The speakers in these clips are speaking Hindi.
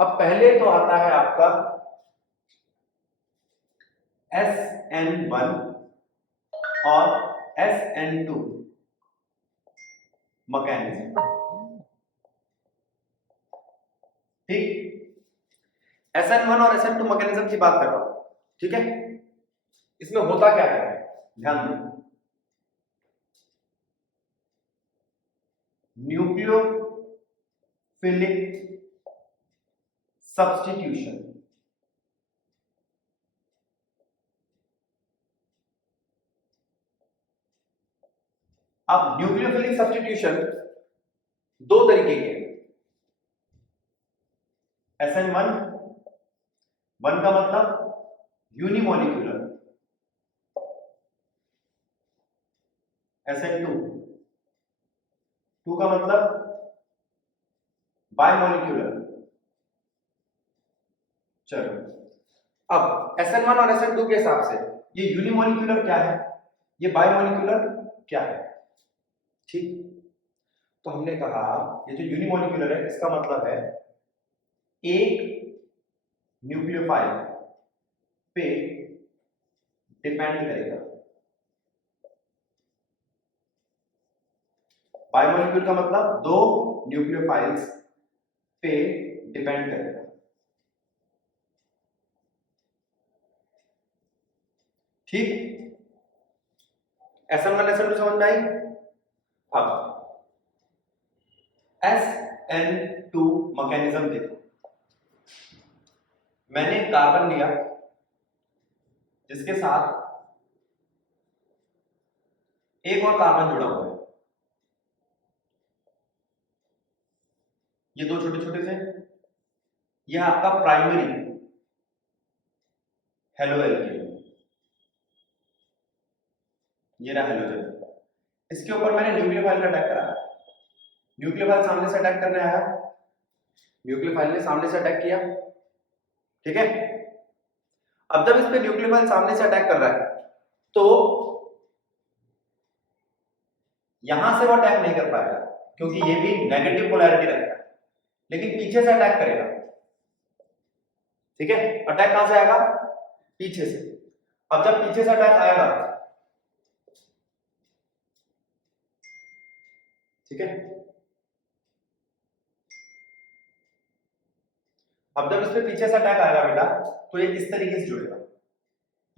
अब पहले तो आता है आपका SN1 और SN2 मैकेनिज्म। ठीक, SN1 और SN2 मैकेनिज्म की बात कर रहा हूं, ठीक है। इसमें होता क्या है, ध्यान दो। Nucleophilic substitution. अब न्यूक्लियोफिलिक सब्स्टिट्यूशन दो तरीके के हैं। SN1 वन का मतलब यूनिमोलिक्यूलर, SN2 टू का मतलब बायमोलिक्यूलर। चलो, अब SN1 और SN2 के हिसाब से ये यूनिमोलिक्यूलर क्या है, ये बायमोलिक्यूलर क्या है। ठीक, तो हमने कहा ये जो यूनिमोलिक्यूलर है इसका मतलब है एक न्यूक्लियोफाइल पे डिपेंड करेगा। बायमोलिक्यूल का मतलब दो न्यूक्लियोफाइल्स पे डिपेंड करेगा। ठीक, SN1 SN2 समझ में आई। अब SN2 मैकेनिज्म देखो। मैंने कार्बन लिया जिसके साथ एक और कार्बन जुड़ा हुआ है, ये दो छोटे छोटे से, यह आपका प्राइमरी हेलो एल्केन, ये रहा हेलोजन। इसके ऊपर मैंने न्यूक्लियोफाइल का अटैक करा। न्यूक्लियोफाइल सामने से अटैक करने आया, न्यूक्लियोफाइल ने सामने से अटैक किया, ठीक है। अब जब इस पे न्यूक्लियोफाइल सामने से अटैक कर रहा है तो यहां से वो अटैक नहीं कर पाएगा क्योंकि ये भी नेगेटिव पोलैरिटी रखता है, लेकिन पीछे से अटैक करेगा। ठीक है, अटैक कहां से आएगा, पीछे से। अब जब पीछे से अटैक आएगा, ठीक है, अब जब इस पे पीछे से अटैक आएगा बेटा तो ये इस तरीके से जुड़ेगा।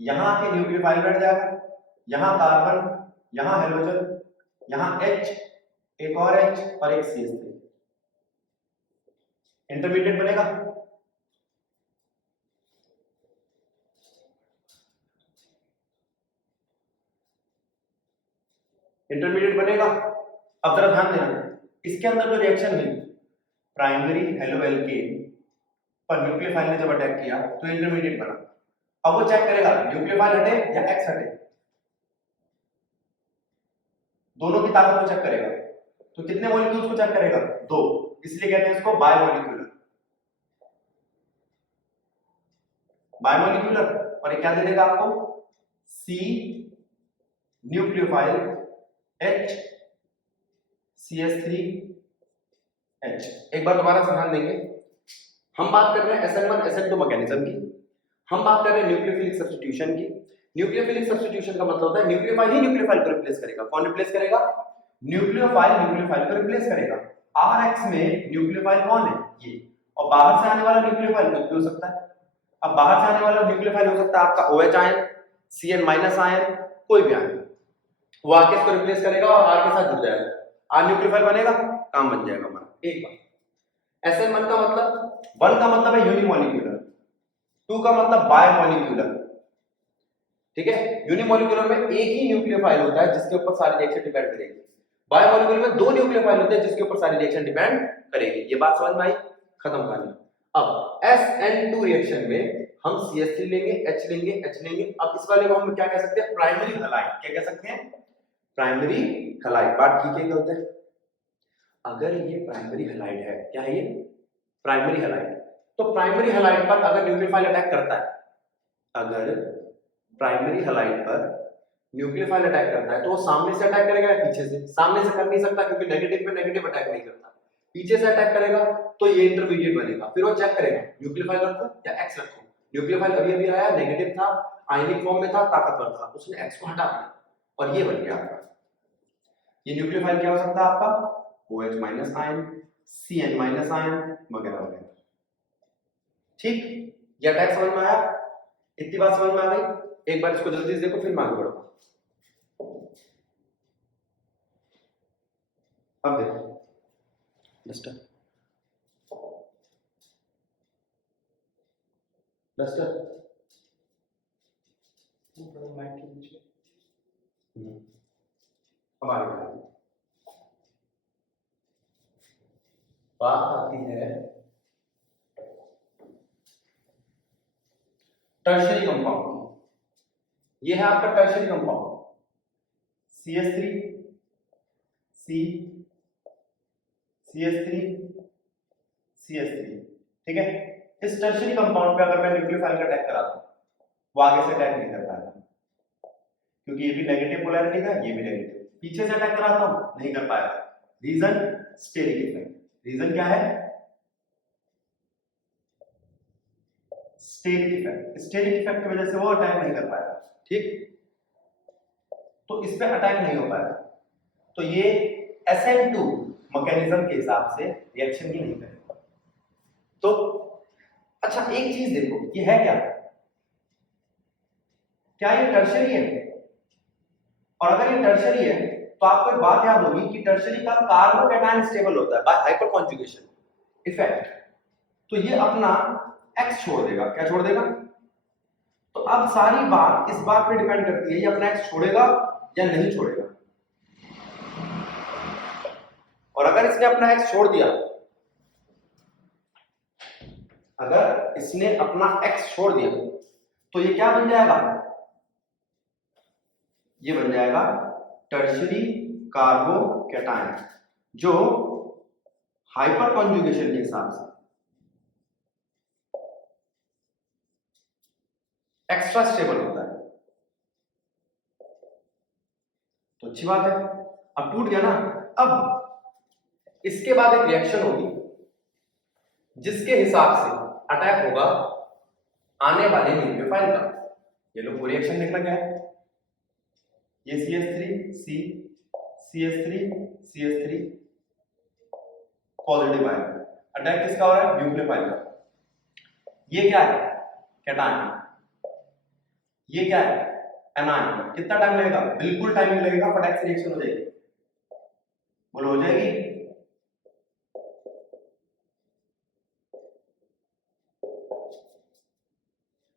यहां आके न्यूक्लियोफाइल बैठ जाएगा, यहां कार्बन, यहां हेलोजन, यहां H, एक और H और एक CH3, इंटरमीडिएट बनेगा। इंटरमीडिएट बनेगा। अब जरा ध्यान देना, इसके अंदर जो रिएक्शन हुई प्राइमरी हेलो एल्केन पर न्यूक्लियोफाइल ने जब अटैक किया तो इंटरमीडिएट बना। अब वो चेक करेगा न्यूक्लियोफाइल हटे या X हटे, दोनों की ताकत को चेक करेगा। तो कितने मॉलिक्यूल्स को चेक करेगा, दो, इसलिए कहते हैं इसको बायमोलिक्यूलर। बायमोलिक्यूलर, और ये क्या दे देगा आपको, C nucleophile H CH3 H। एक बार दोबारा से ध्यान देंगे, हम बात कर रहे हैं SN1 SN2 मैकेनिज्म की, हम बात कर रहे हैं न्यूक्लियोफिलिक सब्स्टिट्यूशन की। न्यूक्लियोफिलिक सब्स्टिट्यूशन का मतलब होता है न्यूक्लियोफाइल ही न्यूक्लियोफाइल को रिप्लेस करेगा। कौन रिप्लेस करेगा, न्यूक्लियोफाइल न्यूक्लियोफाइल को रिप्लेस करेगा। Rx में न्यूक्लियोफाइल कौन है, ये, और बाहर से आने वाला न्यूक्लियोफाइल कुछ भी हो सकता है। अब बाहर से आने वाला न्यूक्लियोफाइल हो सकता है आपका OH आयन, Cn- आयन, कोई भी आयन, वो आके इसको रिप्लेस करेगा और R के साथ जुड़ जाएगा, R न्यूक्लियोफाइल बनेगा, काम बन जाएगा हमारा। एक बार SN1 का मतलब, वन का मतलब है यूनिमोलिक्यूलर, टू का मतलब बायमोलिक्यूलर, ठीक है। यूनिमोलिक्यूलर में एक ही न्यूक्लियोफाइल होता है जिसके ऊपर सारी रिएक्शन डिपेंड करेगी। बायमोलिक्यूलर में दो न्यूक्लियोफाइल होते हैं जिसके ऊपर सारी रिएक्शन डिपेंड करेगी। ये बात समझ में आई, खत्म कहानी। अब SN2 रिएक्शन में हम CH3 लेंगे, H लेंगे, H लेंगे। अब इस वाले को हम क्या कह सकते हैं, प्राइमरी हैलाइड। क्या कह सकते हैं, प्राइमरी हैलाइड। बात ठीक है, गलत है। अगर ये प्राइमरी हैलाइड है, क्या है ये, प्राइमरी हैलाइड, तो प्राइमरी हैलाइड पर अगर न्यूक्लियोफाइल अटैक करता है, अगर प्राइमरी हैलाइड पर न्यूक्लियोफाइल अटैक करता है तो वो सामने से अटैक करेगा या पीछे से, सामने से कर नहीं सकता क्योंकि नेगेटिव पे नेगेटिव अटैक नहीं करता, पीछे से अटैक करेगा तो ये इंटरमीडिएट बनेगा, फिर वो चेक करेगा न्यूक्लियोफाइल रखो या एक्स रखो। न्यूक्लियोफाइल अभी अभी आया, नेगेटिव था, आयनिक फॉर्म में था, ताकतवर था, उसने एक्स को हटा दिया और ये बन गया आपका। ये न्यूक्लियोफाइल क्या हो सकता है आपका? OH minus ion, CN minus ion वगैरह वगैरह। ठीक, ये अटैक समझ में आया? इतनी बात समझ में आ गई? एक बार इसको जल्दी से देखो फिर मैं आगे बढ़ूंगा। अब देखो डस्टर डस्टर अब आगे बढ़ते हैं। बात आती है टर्शियरी कंपाउंड। ये है आपका tertiary compound, CH3 C CH3 CH3। ठीक है, इस टर्शियरी कंपाउंड पे अगर मैं न्यूक्लियोफाइल का अटैक कराता हूं, वो आगे से अटैक नहीं कर पाएगा, क्योंकि ये भी नेगेटिव पोलैरिटी का, ये भी नेगेटिव। पीछे से अटैक कराता हूं, नहीं कर पाएगा। Reason steric effect. रीजन क्या है? Steric effect. स्टेरिक इफेक्ट की वजह से वो अटैक नहीं कर पाएगा। ठीक, तो इस पे अटैक नहीं हो पाएगा, तो ये SN2 मैकेनिज्म के हिसाब से रिएक्शन ही नहीं करेगा। तो अच्छा एक चीज देखो, ये है क्या? क्या ये टर्शियरी है? और अगर ये टर्शियरी है तो आपको एक बात याद होगी कि टर्शियरी का कार्बोकैटायन स्टेबल होता है बाय हाइपर कॉन्जुगेशन इफेक्ट। तो ये अपना X छोड़ देगा। क्या छोड़ देगा? तो अब सारी बात इस बात पे डिपेंड करती है ये अपना X छोड़ेगा या नहीं छोड़ेगा। और अगर इसने अपना X छोड़ दिया, अगर इसने अपना X छोड़ दिया तो ये क्या बन जाएगा? ये बन जाएगा टर्शियरी कार्बोकैटायन, जो हाइपर कॉन्जुगेशन के हिसाब से एक्स्ट्रा स्टेबल होता है। तो अच्छी बात है, अब टूट गया ना। अब इसके बाद एक रिएक्शन होगी जिसके हिसाब से अटैक होगा आने वाले न्यूक्लियोफाइल का। ये लो रिएक्शन लिखना क्या है? ये CH3 C CH3 CH3 positive ion. Attack किसका हो रहा है? न्यूक्लियोफाइल का। ये क्या है? कैटायन। ये क्या है? एनायन। कितना टाइम लगेगा? बिल्कुल टाइम नहीं लगेगा, फटाक से रिएक्शन हो जाएगी। बोलो हो जाएगी?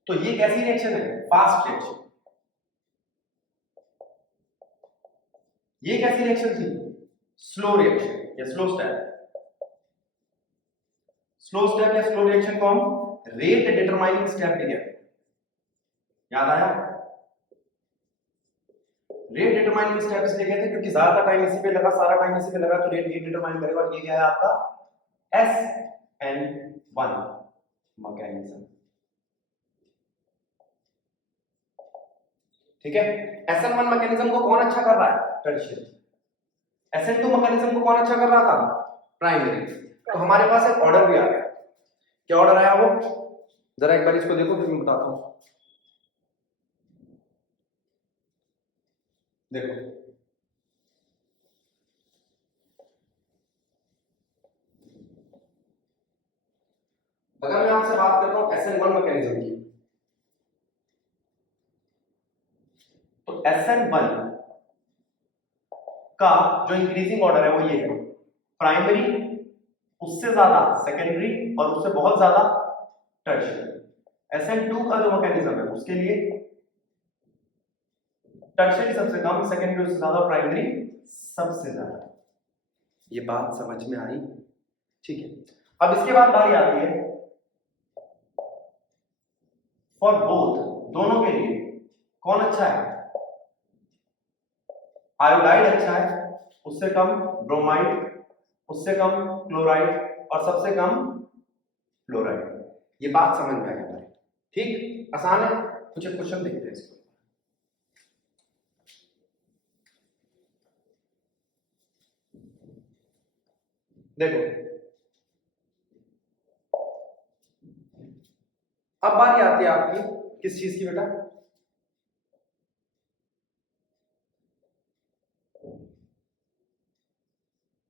तो ये कैसी रिएक्शन है? Fast reaction. ये कैसी रिएक्शन थी? स्लो रिएक्शन या स्लो स्टेप। स्लो स्टेप या स्लो रिएक्शन को हम रेट डिटरमाइनिंग स्टेप भी कहते हैं। याद आया? रेट डिटरमाइनिंग स्टेप इसलिए कहते हैं क्योंकि ज्यादा टाइम इसी पे लगा, सारा टाइम इसी पे लगा, तो रेट डिटरमाइन करेगा। और ये क्या है आपका? SN1 mechanism. ठीक है, SN1 मैकेनिज्म को कौन अच्छा कर रहा है? टर्शियरी। SN2 मैकेनिज्म को कौन अच्छा कर रहा था? प्राइमरी। तो हमारे पास एक ऑर्डर भी आ गया। क्या ऑर्डर आया वो? जरा एक बार इसको देखो फिर मैं बताता हूं। देखो अगर मैं आपसे बात करता हूं SN1 मैकेनिज्म की, तो SN1 का जो इंक्रीजिंग ऑर्डर है वो ये है, प्राइमरी, उससे ज्यादा सेकेंडरी और उससे बहुत ज्यादा टर्शियरी। SN2 का जो मैकेनिज्म है उसके लिए टर्शियरी सबसे कम, सेकेंडरी उससे ज्यादा, प्राइमरी सबसे ज्यादा। ये बात समझ में आई? ठीक है, अब इसके बाद बारी आती है फॉर बोथ, दोनों के लिए कौन अच्छा है? आयोडाइड अच्छा है, उससे कम ब्रोमाइड, उससे कम क्लोराइड और सबसे कम फ्लोराइड। ये बात समझ में आई हमारी? ठीक, आसान है। कुछ क्वेश्चन देखते हैं इसको। देखो अब बारी आती है आपकी किस चीज की बेटा,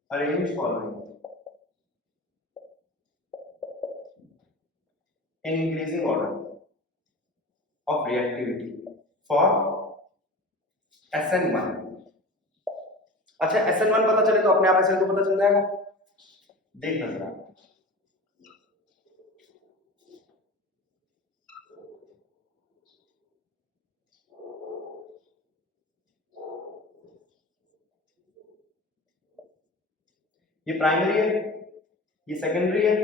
arrange following in increasing order of reactivity for SN1। अच्छा SN1 पता चले तो अपने आप SN2 पता चल जाएगा, देखना जरा। ये प्राइमरी है, ये सेकेंडरी है,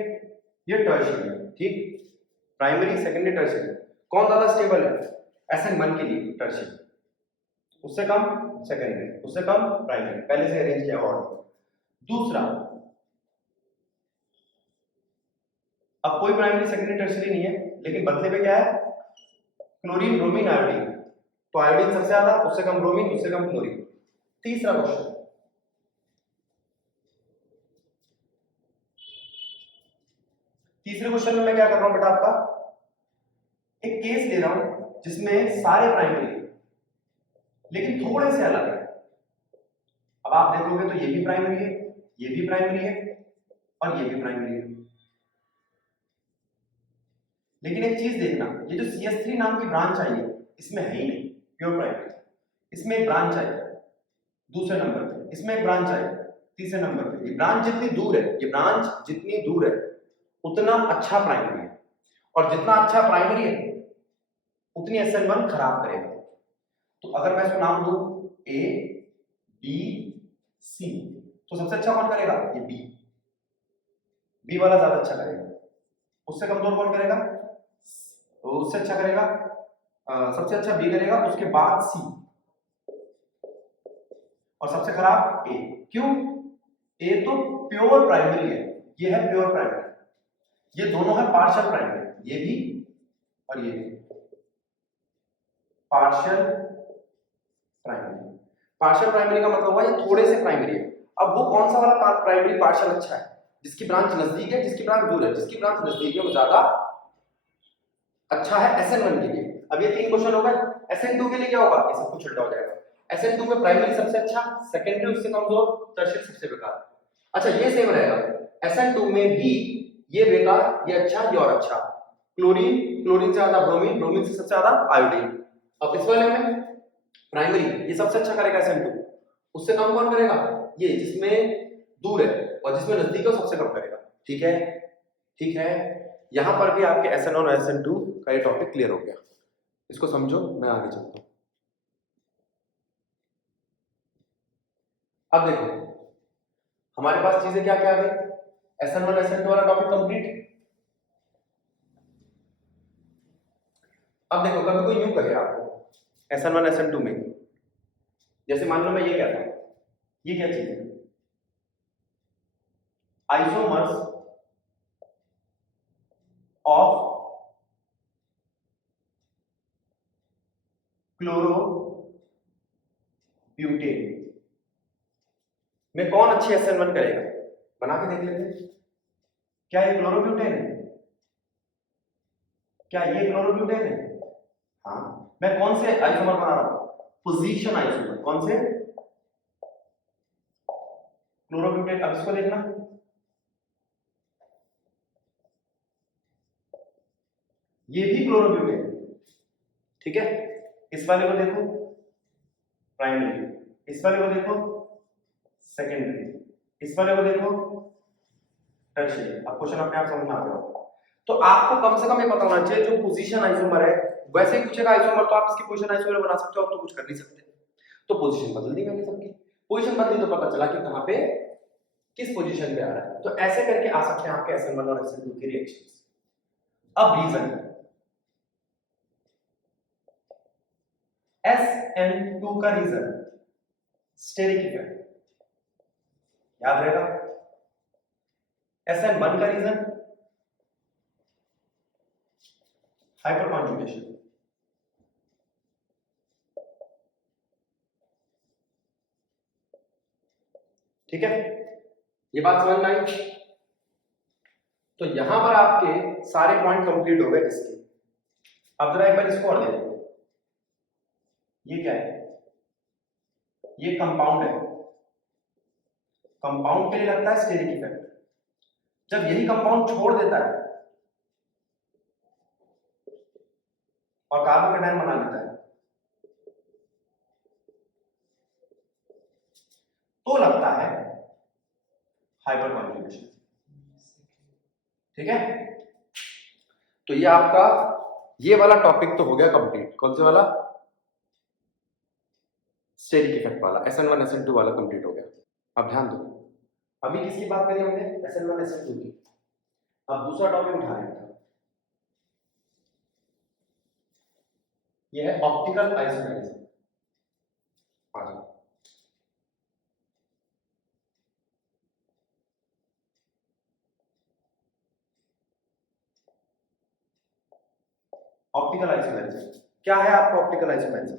ये टर्शियरी है, ठीक। प्राइमरी सेकेंडरी टर्शियरी कौन ज्यादा स्टेबल है, SN1 के लिए टर्शियरी, उससे कम सेकेंडरी, उससे कम प्राइमरी, पहले से अरेंज किया ऑर्डर। दूसरा, अब कोई प्राइमरी सेकेंडरी टर्शियरी नहीं है, लेकिन बदले में क्या है, क्लोरीन ब्रोमीन आयोडीन, तो आयोडीन सबसे ज्यादा, उससे कम ब्रोमीन, उससे कम क्लोरीन। तीसरा क्वेश्चन, तीसरे क्वेश्चन में मैं क्या कर रहा हूं बेटा, आपका एक केस ले रहा हूं जिसमें सारे प्राइमरी है लेकिन थोड़े से अलग है। अब आप देखोगे तो ये भी प्राइमरी है, ये भी प्राइमरी है और ये भी प्राइमरी है, लेकिन एक चीज देखना, ये जो CH3 नाम की ब्रांच आई है इसमें है ही नहीं प्योर प्राइमरी, इसमें एक ब्रांच आई दूसरे नंबर पे, इसमें एक ब्रांच आई तीसरे नंबर पे। ये ब्रांच जितनी दूर है, ये ब्रांच जितनी दूर है उतना अच्छा प्राइमरी है, और जितना अच्छा प्राइमरी है उतनी SN1 खराब करेगा। तो अगर मैं इसको नाम दूं A B C, तो सबसे अच्छा कौन करेगा, ये B वाला ज्यादा अच्छा करेगा। उससे कमजोर कौन करेगा, उससे अच्छा करेगा, सबसे अच्छा B करेगा, उसके बाद C, और सबसे खराब A। क्यों, A तो प्योर प्राइमरी है, ये है प्योर प्राइमरी, ये दोनों है पार्शियल प्राइमरी, ये भी और ये भी पार्शियल प्राइमरी। पार्शियल प्राइमरी का मतलब हुआ ये थोड़े से प्राइमरी है। अब वो कौन सा वाला प्राइमरी पार्शियल अच्छा है, जिसकी ब्रांच नजदीक है, जिसकी ब्रांच दूर है, जिसकी ब्रांच नजदीक है वो ज्यादा अच्छा है SN1 के लिए। अब ये तीन क्वेश्चन हो गए। SN2 के लिए क्या होगा, ये सब कुछ उल्टा हो जाएगा। SN2 में प्राइमरी सबसे अच्छा, सेकेंडरी उससे कमजोर, टर्शियरी सबसे बेकार। अच्छा ये सेम रहेगा, SN2 में भी ये बेकार, ये अच्छा, ये और अच्छा। क्लोरीन, क्लोरीन से ज्यादा ब्रोमीन, ब्रोमीन से सबसे ज्यादा आयोडीन। अब इस वाले में प्राइमरी ये सबसे अच्छा करेगा SN2, उससे कम कौन करेगा, ये जिसमें दूर है, और जिसमें नजदीक है वो सबसे कम करेगा। ठीक है, ठीक है। यहां पर भी आपके SN1 और SN2 का ये टॉपिक क्लियर हो गया, इसको समझो, मैं आगे चलता हूं। अब देखो हमारे पास चीजें क्या क्या आ गई, SN1 SN2 वाला टॉपिक कंप्लीट। अब देखो कभी कोई यूं कहे आपको SN1 SN2 में, जैसे मान लो मैं ये कहता हूं, ये क्या चीज है, आइसोमर्स ऑफ क्लोरो ब्यूटेन में कौन अच्छी SN1 करेगा, बना के देख लेते हैं। क्या ये क्लोरोब्यूटेन है, क्या ये क्लोरोब्यूटेन है, हाँ। मैं कौन से आइसोमर बना रहा हूं, पोजीशन आइसोमर, कौन से, क्लोरोब्यूटेन। अब इसको देखना, ये भी क्लोरोब्यूटेन, ठीक है। इस वाले को देखो प्राइमरी, इस वाले को देखो सेकेंडरी, इस वाले को देखो टर्शियरी। अब क्वेश्चन अपने आप समझ में आ गया। तो आपको कम से कम ये पता होना चाहिए जो पोजीशन आइसोमर है, वैसे ही पूछेगा आइसोमर तो आप इसकी पोजीशन आइसोमर बना सकते हो, आप तो कुछ कर नहीं सकते। तो पोजीशन बदल दी मैंने सबकी, पोजीशन बदली तो पता चला कि कहां पे किस पोजीशन पे आ रहा है। तो ऐसे करके आ सकते हैं आपके SN1 और SN2 के रिएक्शंस। अब रीजन, SN2 का रीजन स्टेरिक इफेक्ट याद रहेगा, SN1 का रीजन हाइपर कॉन्जुगेशन। ठीक है, ये बात समझ में आई। तो यहां पर आपके सारे पॉइंट कंप्लीट हो गए इसके। अब जरा एक बार इसको और देखो, ये क्या है, ये कंपाउंड है, कंपाउंड के लिए लगता है स्टेरिक इफेक्ट। जब यही कंपाउंड छोड़ देता है और कार्बन कैटायन बना देता है तो लगता है हाइपर कॉन्जुगेशन। ठीक है, तो ये आपका ये वाला टॉपिक तो हो गया कंप्लीट। कौन से वाला? स्टेरिक इफेक्ट वाला, SN1 SN2 वाला कंप्लीट हो गया। अब ध्यान दो, अभी किसकी बात करी हमने? SN1 SN2 की। अब दूसरा टॉपिक उठा रहे हैं, ये है ऑप्टिकल आइसोमेरिज्म। ऑप्टिकल आइसोमेरिज्म क्या है आपका? ऑप्टिकल आइसोमेरिज्म,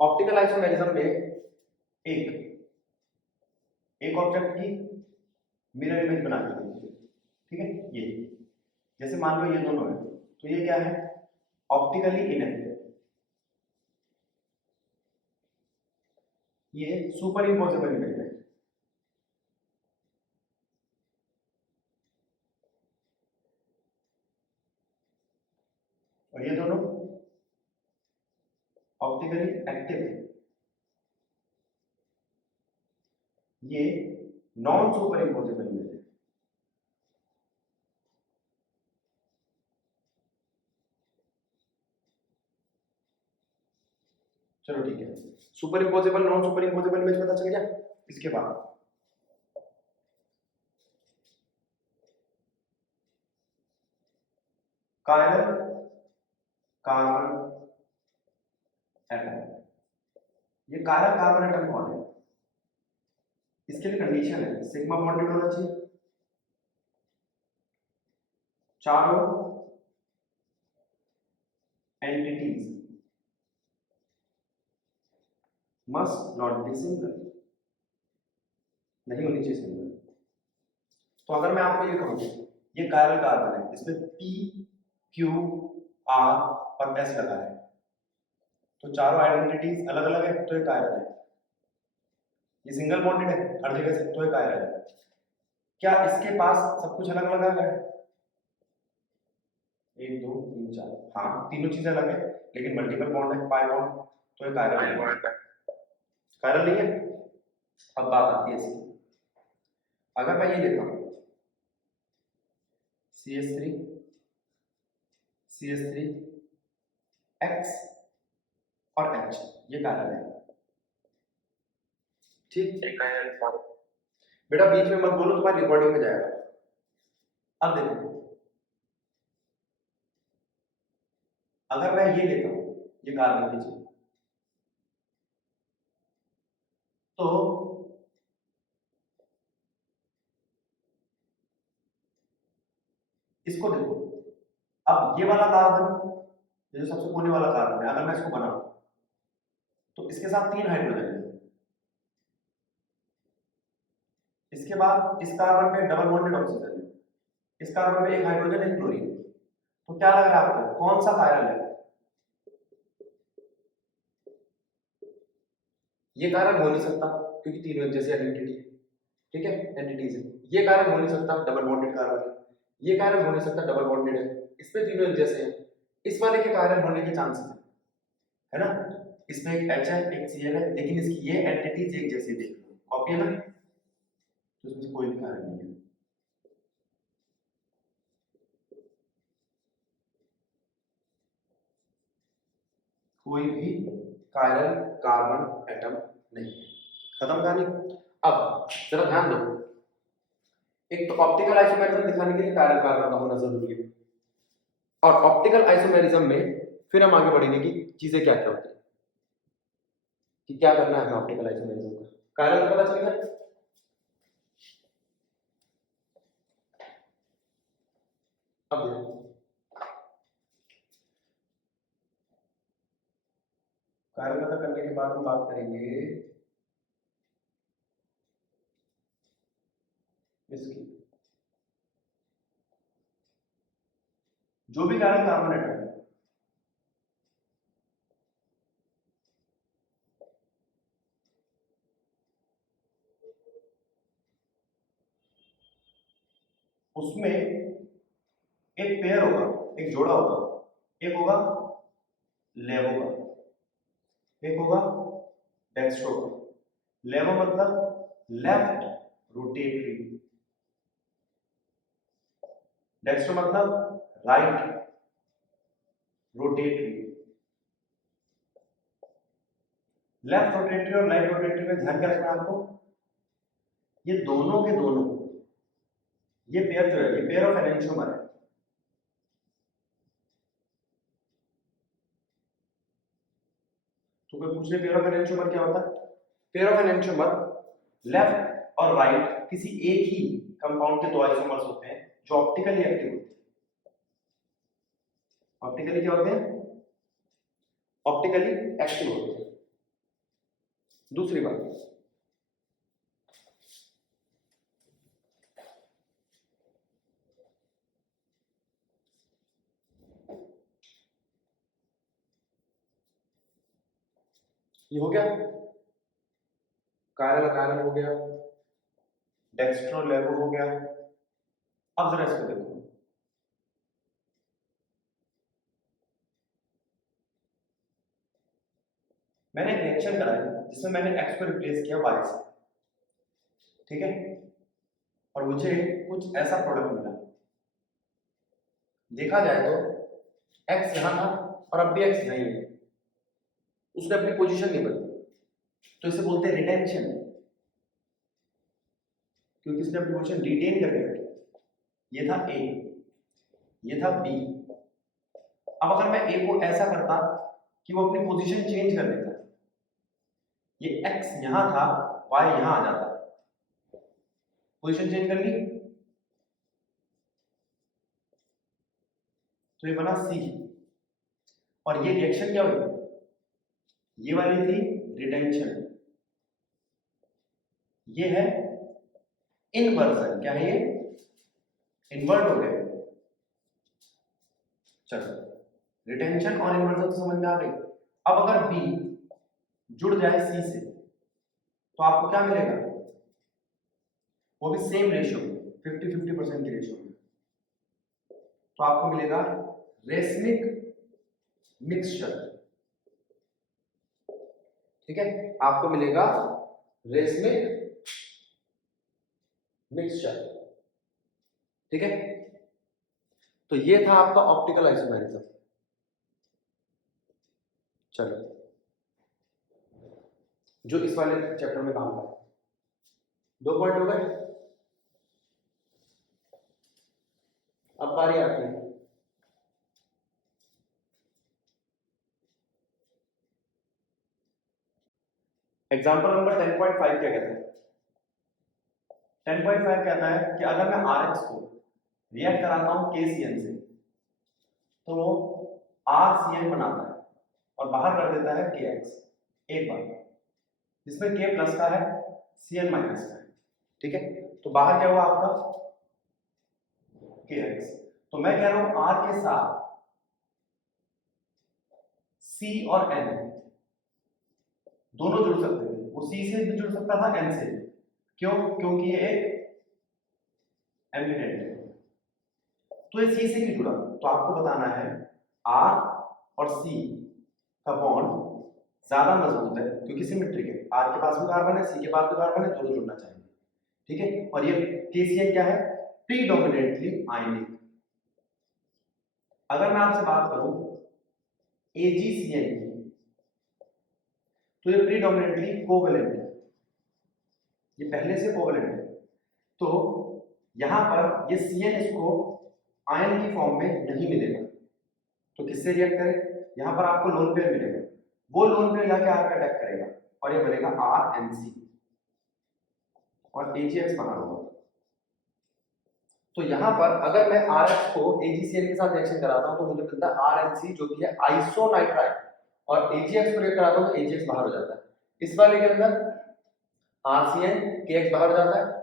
ऑप्टिकल आइसोमेरिज्म में एक एक ऑब्जेक्ट की मिरर इमेज बना के, ठीक है, ये जैसे मान लो ये दोनों है, तो ये क्या है? ऑप्टिकली इनएक्टिव, ये सुपर इम्पोजेबल इमेज है। और ये दोनों ऑप्टिकली एक्टिव है, ये नॉन सुपर इम्पोजेबल इमेज है। चलो ठीक है, super imposable non super imposable image पता चल गया। इसके बाद कायरल कार्बन एटम, ये कायरल कार्बन एटम कौन है? इसके लिए कंडीशन है सिग्मा बॉन्डेड होना चाहिए, चारों entities must not be single, नहीं होनी चाहिए सिंगल। तो अगर मैं आपको ये कहूं, ये कायरल कार्बन है, इसमें P Q R और S लगा है, तो चारों आइडेंटिटीज अलग अलग है, तो ये कायरल है। ये सिंगल बॉन्डेड है हर जगह से, तो ये कायरल है। क्या इसके पास सब कुछ अलग अलग है? 1 2 3 4, हाँ तीनों चीजें अलग है, लेकिन मल्टीपल बॉन्ड है, पाई बॉन्ड, तो ये कायरल है। कायरल नहीं है। अब बात आती है इसकी, अगर मैं ये लेता हूं CH3 CH3 X और H, ये कायरल है। ठीक है, बेटा बीच में मत बोलो, तुम्हारी रिकॉर्डिंग में जाएगा। अब देखो, अगर मैं ये लेता हूं, ये कार्बन की चीज, तो इसको देखो, अब ये वाला कार्बन, ये जो सबसे कोने वाला कार्बन है, अगर मैं इसको बनाऊं तो इसके साथ 3 हाइड्रोजन है, इसके बाद इस कार्बन पे डबल बॉन्डेड ऑक्सीजन है, इस कार्बन पे एक हाइड्रोजन एक क्लोरीन, तो क्या लग रहा है आपको कौन सा कायरल है? ये कायरल हो नहीं सकता क्योंकि तीनों एक जैसी आइडेंटिटी है, ठीक है, एंटिटीज है। ये कायरल हो नहीं सकता, डबल बॉन्डेड कार्बन है। ये कायरल हो नहीं सकता, डबल बॉन्डेड है, इसमें तीनों एक जैसे हैं। इस वाले के कायरल होने के चांसेस है ना, इसमें एक H है एक Cl है, लेकिन इसकी ये एंटिटीज एक जैसी देख लो, कॉपी है ना, तो इसमें कोई भी कायरल नहीं है। कोई भी कायरल कार्बन एटम नहीं, खत्म कहानी। अब जरा ध्यान दो, एक तो ऑप्टिकल आइसोमेरिज्म दिखाने के लिए कायरल कार्बन का होना जरूरी है, और ऑप्टिकल आइसोमेरिज्म में फिर हम आगे बढ़ेंगे कि चीजें क्या क्या होती है, कि क्या करना है हमें ऑप्टिकल आइसोमेरिज्म का। कायरल पता चल गया। अब देखो, कायरल पता करने के बाद हम बात करेंगे इसकी, जो भी कायरल कार्बन एटम है उसमें एक पेयर होगा, एक जोड़ा होगा, एक होगा लेवो का, एक होगा डेक्स्ट्रो का। लेवो मतलब लेफ्ट रोटेटरी, डेक्स्ट्रो मतलब राइट रोटेटरी। लेफ्ट रोटेटरी और राइट रोटेटरी में ध्यान क्या रखना है आपको, ये दोनों के दोनों, ये पेयर जो है ये पेयर ऑफ एनेंटियोमर है। तो कोई पूछे पेयर ऑफ एनेंटियोमर क्या होता है? पेयर ऑफ एनेंटियोमर लेफ्ट और राइट किसी एक ही कंपाउंड के दो आइसोमर्स होते हैं जो ऑप्टिकली एक्टिव होते हैं। ऑप्टिकली क्या होते हैं? ऑप्टिकली एक्टिव होते हैं। दूसरी बात, ये हो गया कायरल कायरल हो गया, डेक्स्ट्रो लेवो हो गया। अब जरा इसको देखो, मैंने एक रिएक्शन कराई जिसमें मैंने x को रिप्लेस किया y से, ठीक है, और मुझे कुछ ऐसा प्रोडक्ट मिला। देखा जाए तो x यहां था और अब भी x नहीं है, उसने अपनी पोजीशन नहीं बदली, तो इसे बोलते हैं रिटेंशन, क्योंकि इसने अपनी पोजीशन रिटेन करके रखी। ये था a, ये था b। अब अगर मैं a को ऐसा करता कि वो अपनी पोजीशन चेंज कर देता, ये x यहां था, y यहां आ जाता, पोजीशन चेंज कर ली तो ये बना C। और ये रिएक्शन क्या हुई? ये वाली थी रिटेंशन, ये है इन्वर्जन। क्या है ये? इन्वर्ट हो गए। चलो रिटेंशन और इन्वर्जन तो समझ में आ गई। अब अगर B जुड़ जाए C से तो आपको क्या मिलेगा? वो भी सेम रेशियो 50-50% की रेशियो में, तो आपको मिलेगा रेसमिक मिक्सचर। ठीक है, आपको मिलेगा रेसमिक मिक्सचर। ठीक है, तो ये था आपका ऑप्टिकल आइसोमेरिज्म। चलो जो इस वाले चैप्टर में काम का है, 2 पॉइंट हो गए। अब बारी आती है एग्जांपल नंबर 10.5। क्या कहता है? 10.5 कहता है कि अगर मैं Rx को रिएक्ट कराता हूं KCl से तो वो RCl बनाता है और बाहर कर देता है KX एक बार, जिसमें K प्लस का है Cl माइनस का है। ठीक है, तो बाहर क्या हुआ आपका KX। तो मैं कह रहा हूं R के साथ C और N दोनों जुड़ सकते थे, वो C से भी जुड़ सकता था N से। क्यों? क्योंकि ये एक एमिनेंट है। तो ये C से भी जुड़ा, तो आपको बताना है R और C का बॉन्ड ज्यादा मजबूत है क्योंकि सिमेट्रिक है। R के पास भी कार्बन है, C के पास भी कार्बन है, दोनों जुड़ना चाहिए। ठीक है, और ये KCl क्या है? प्रीडोमिनेंटली आयनिक। अगर मैं आपसे बात करूं AgCl की, तो ये प्रीडोमिनेंटली कोवेलेंट है, ये पहले से कोवेलेंट है। तो यहां पर ये Cl इसको आयन की फॉर्म में नहीं मिलेगा, तो किससे रिएक्ट करें? यहां पर आपको लोन पेयर मिलेगा, वो लोन पेयर जाके R पे अटैक करेगा और ये बनेगा RNC और AgX बाहर होगा। तो यहां पर अगर मैं Rx को AgCl के साथ रिएक्शन कराता हूं तो मुझे मिलता है RNC जो कि है आइसोनाइट्राइल, और AgX को रिएक्ट कराता हूं तो AgX बाहर हो जाता है। इस वाले के अंदर RCN KX बाहर हो जाता है।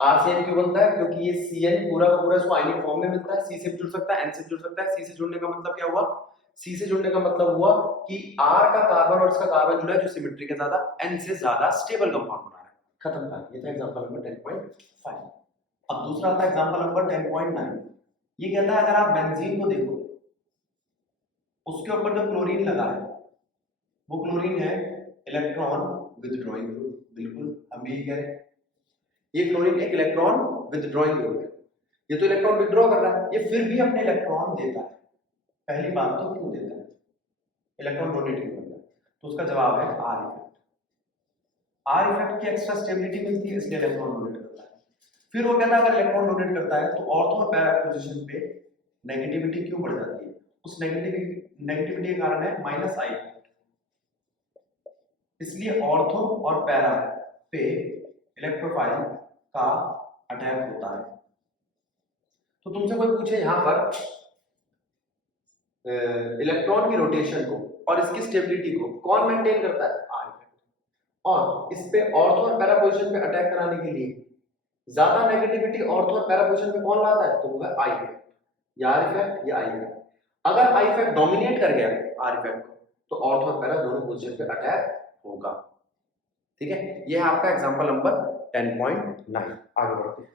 RCN क्यों बनता है? क्योंकि ये Cn पूरा का पूरा इसको आयनिक फॉर्म में मिलता है, C से भी जुड़ सकता है, N से भी जुड़ सकता है। C से जुड़ने का मतलब क्या हुआ? C से जुड़ने का मतलब हुआ कि R का कार्बन और इसका कार्बन जुड़ा है जो सिमेट्री के ज्यादा, N से ज्यादा स्टेबल कंपाउंड बना रहा है। खत्म था, ये था एग्जांपल नंबर 10.5। अब दूसरा आता है एग्जांपल नंबर 10.9। ये कहता है अगर आप बेंजीन को देखो, उसके ऊपर जो क्लोरीन लगा है वो क्लोरीन है इलेक्ट्रॉन विथड्रॉइंग ग्रुप। बिल्कुल हम भी कह रहे हैं ये क्लोरीन एक इलेक्ट्रॉन विथड्रॉइंग ग्रुप है। ये तो इलेक्ट्रॉन विथड्रॉ कर रहा है, ये फिर भी अपने इलेक्ट्रॉन देता है। पहली बात तो क्यों देता है, इलेक्ट्रॉन डोनेट क्यों करता है? तो उसका जवाब है आर इफेक्ट। आर इफेक्ट की एक्स्ट्रा स्टेबिलिटी मिलती है, इसलिए इलेक्ट्रॉन डोनेट करता है। फिर वो कहता है अगर इलेक्ट्रॉन डोनेट करता है तो ऑर्थो और पैरा पोजीशन पे नेगेटिविटी क्यों बढ़ जाती है? उस नेगेटिविटी के कारण है माइनस आई, इसलिए ऑर्थो और पैरा पे इलेक्ट्रोफाइल का अटैक होता है। तो तुमसे कोई पूछे यहां पर इलेक्ट्रॉन की रोटेशन को और इसकी स्टेबिलिटी को कौन मेंटेन करता है? Are effect. और इस पे ऑर्थो और पैरा पोजीशन पे अटैक कराने के लिए ज्यादा नेगेटिविटी ऑर्थो और पैरा पोजीशन पे कौन लाता है? तो वो है आई इफेक्ट, या आर इफेक्ट या आई इफेक्ट। अगर आई इफेक्ट डोमिनेट कर गया आर इफेक्ट को तो ऑर्थो और पैरा दोनों पोजीशन पे अटैक होगा। ठीक है, ये है आपका एग्जांपल नंबर 10.9। आगे बढ़ते हैं।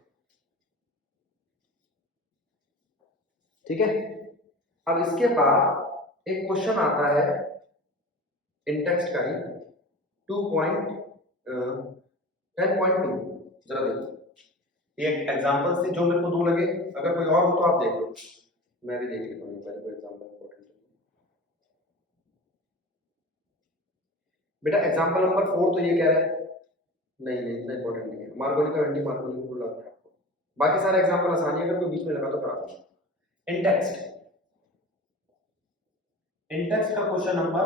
ठीक है, अब इसके बाद एक क्वेश्चन आता है इन टेक्स्ट का ही 10.2। जरा देखो, एक एग्जांपल से जो मेरे को दो लगे, अगर कोई और हो तो आप देख लो, मैं भी देख लेता हूं पहले कोई एग्जांपल इंपॉर्टेंट। बेटा एग्जांपल नंबर 4 तो ये कह रहा है नहीं इतना इंपॉर्टेंट नहीं है, मार्कोनी का एंटी मार्कोनी को लगाना है आपको। बाकी सारे एग्जांपल आसान है, अगर कोई बीच में लगा तो करा दूंगा। इन टेक्स्ट का क्वेश्चन नंबर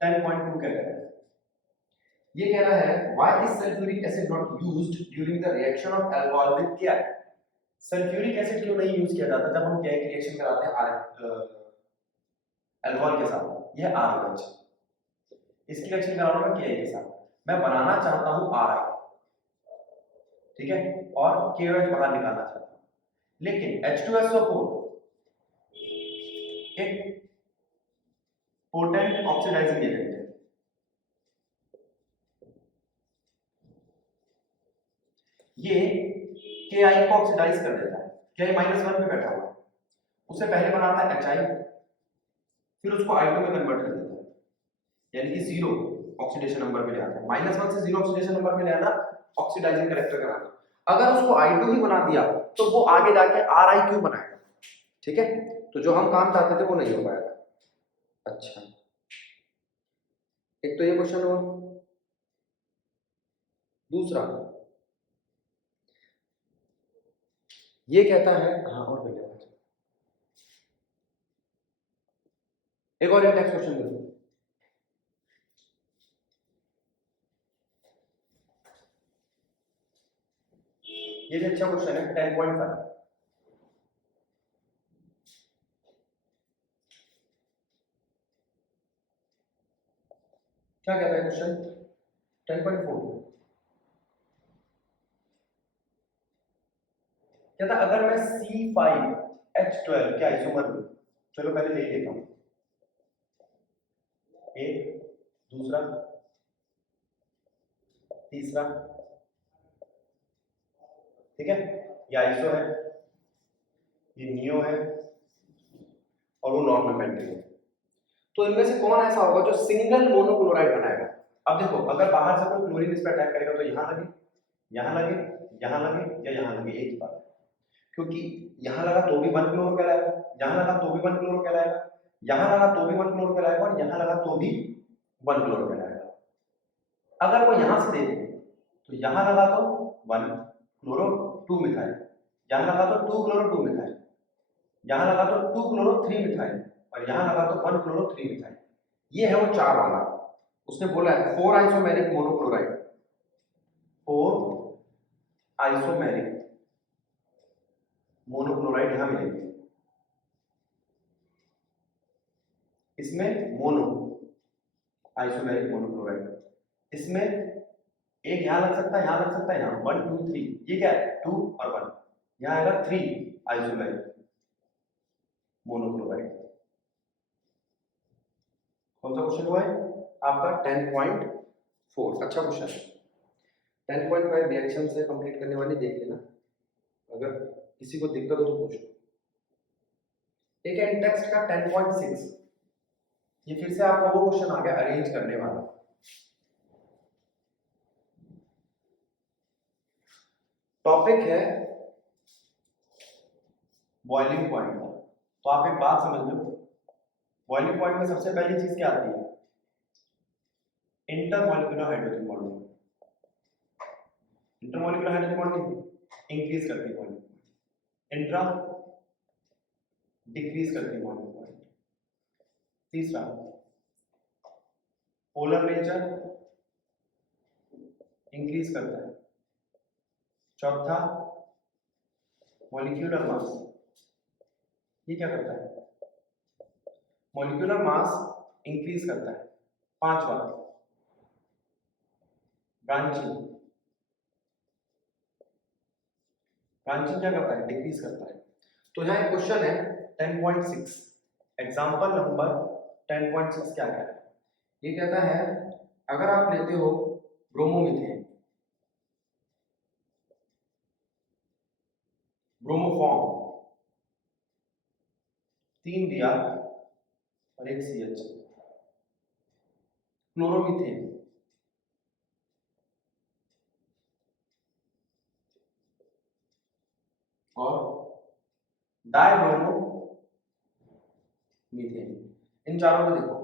10.2 कह रहा है, ये कह रहा है why is sulphuric acid not used during the reaction of alcohol with क्या? सल्फ्यूरिक एसिड क्यों नहीं यूज किया जाता जब हम क्या रिएक्शन कराते हैं अल्कोहल के साथ? यह आरओएच, इसकी रिएक्शन करा रहा हूं मैं के के साथ। मैं बनाना चाहता हूं आरआई, ठीक है, और केओएच बाहर निकालना चाहता हूं, लेकिन H2SO4 एक पोटेंट ऑक्सीडाइजिंग एजेंट है। ये Ki को ऑक्सीडाइज कर देता है, Ki -1 पे बैठा हुआ है, उससे पहले बनाता है Hi, फिर उसको I2 में कन्वर्ट कर देता है, यानी कि 0 ऑक्सीडेशन नंबर पे ले आता है। -1 से 0 ऑक्सीडेशन नंबर पे ले आना ऑक्सीडाइजिंग कैरेक्टर कराना। अगर उसको I2 ही बना दिया तो वो आगे जाके Ri क्यों बनाएगा? ठीक है, तो जो हम काम चाहते थे वो नहीं हो पाएगा। अच्छा, एक तो ये क्वेश्चन हुआ। दूसरा ये कहता है, हाँ और पहले एक और नेक्स्ट क्वेश्चन देखो। ये भी अच्छा क्वेश्चन है 10.5। क्या कहता है क्वेश्चन 10.4? कहता अगर मैं C5H12 के आइसोमर लूं, चलो पहले ले लेता हूं, एक, दूसरा, तीसरा, ठीक है, ये आइसो है, ये नियो है और वो नॉर्मल पेंटेन है। तो इनमें से कौन ऐसा होगा जो सिंगल मोनोक्लोराइड बनाएगा? अब देखो, अगर बाहर से कोई क्लोरीन इस पर अटैक करेगा तो यहां लगे, यहां लगे, यहां लगे या यहां लगे, एक ही बात है, क्योंकि यहां लगा तो भी 1 क्लोरो कहलाएगा, यहां लगा तो भी 1 क्लोरो कहलाएगा, यहां लगा तो भी 1 क्लोरो कहलाएगा और यहां लगा तो भी 1 क्लोरो कहलाएगा। अगर वो यहां से देखे तो यहां लगा तो 1 क्लोरो 2 मिथाइल, यहां लगा तो 2 क्लोरो 2 मिथाइल, यहां लगा तो 2 क्लोरो 3 मिथाइल और यहां लगा तो 1 क्लोरो 3 मिथाइल। ये है वो 4 वाला। उसने बोला है 4 आइसोमेरिक मोनोक्लोराइड, 4 आइसोमेरिक मोनोक्लोराइड यहां मिलेंगे, इसमें मोनो आइसोमेरिक मोनोक्लोराइड, इसमें एक यहां लग सकता है, यहां लग सकता है, यहां 1 2 3, ये क्या है 2 और 1, यहां आएगा 3 आइसोमेरिक मोनोक्लोराइड। कौन सा क्वेश्चन हुआ है आपका 10.4? अच्छा क्वेश्चन है। 10.5 रिएक्शन से कंप्लीट करने वाली देख लेना, अगर किसी को दिक्कत हो तो पूछो। एक है टेक्स्ट का 10.6, ये फिर से आपका वो क्वेश्चन आ गया अरेंज करने वाला। टॉपिक है बॉइलिंग पॉइंट का। तो आप एक बात समझ लो, बॉइलिंग पॉइंट में सबसे पहली चीज क्या आती है? Intermolecular hydrogen bonding. Intermolecular hydrogen bonding increase करती है बॉइलिंग पॉइंट, इंट्रा डिक्रीज करती है बॉइलिंग पॉइंट। तीसरा पोलर नेचर इंक्रीज करता है। चौथा मॉलिक्यूलर मास, ये क्या करता है? मॉलिक्यूलर मास इंक्रीज करता है। पांचवा ब्रांचिंग, ब्रांचिंग क्या करता है? डिक्रीज करता है। तो यहाँ एक क्वेश्चन है 10.6, एग्जांपल नंबर 10.6 क्या है? ये कहता है अगर आप लेते हो ब्रोमोमीथेन, ब्रोमोफॉर्म 3 Br और 1 CH, क्लोरोमीथेन और डाइब्रोमो मीथेन, इन चारों को देखो।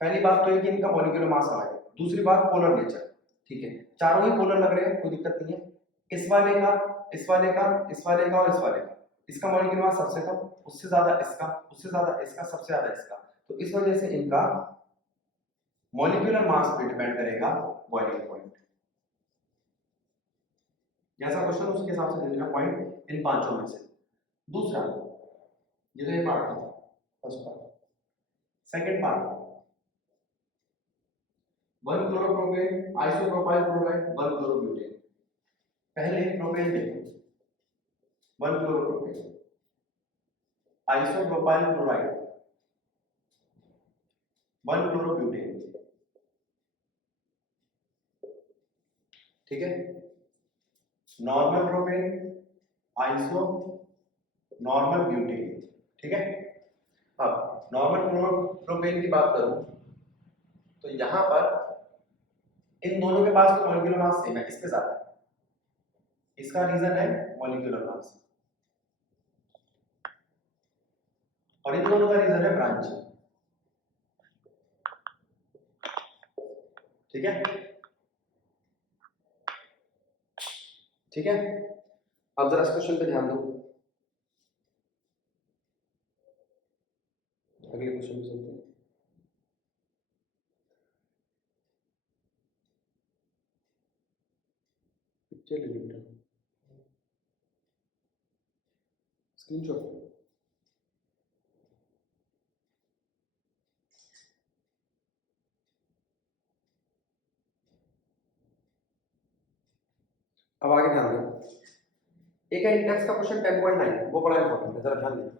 पहली बात तो ये कि इनका मॉलिक्यूलर मास अलग है, दूसरी बात पोलर नेचर, ठीक है, चारों ही पोलर लग रहे हैं, कोई दिक्कत नहीं है। इस वाले का, इस वाले का, इस वाले का और इस वाले का, इसका मॉलिक्यूलर मास सबसे कम, उससे ज्यादा इसका, उससे ज्यादा इसका, सबसे ज्यादा इसका। तो इस वजह से इनका मॉलिक्यूलर मास पे डिपेंड करेगा बॉइलिंग पॉइंट। जैसा क्वेश्चन उसके हिसाब से देना पॉइंट इन पांचों में से। दूसरा, ये तो ये पार्ट था, first part. Second part, 1 chloropropane, isopropyl chloride, 1 chlorobutane. पहले प्रोपेन देखो, 1 क्लोरोप्रोपेन, आइसोप्रोपाइल क्लोराइड, 1 क्लोरोब्यूटेन, ठीक है। Normal propane, iso, normal butane, ठीक है। अब नॉर्मल प्रोपेन की बात करूं तो यहां पर इन दोनों के पास तो मॉलिक्यूलर मास सेम है, इसके साथ है, इसका रीजन है मॉलिक्यूलर मास, और इन दोनों का रीजन है ब्रांचिंग, ठीक है, ठीक है। अब जरा इस क्वेश्चन पे ध्यान दो, अगले क्वेश्चन पे चलते हैं। पिक्चर ले लो बेटा, स्क्रीनशॉट। अब आगे ध्यान दो, एक है इंडेक्स का क्वेश्चन 10.9, वो बड़ा इंपॉर्टेंट है, जरा ध्यान देना।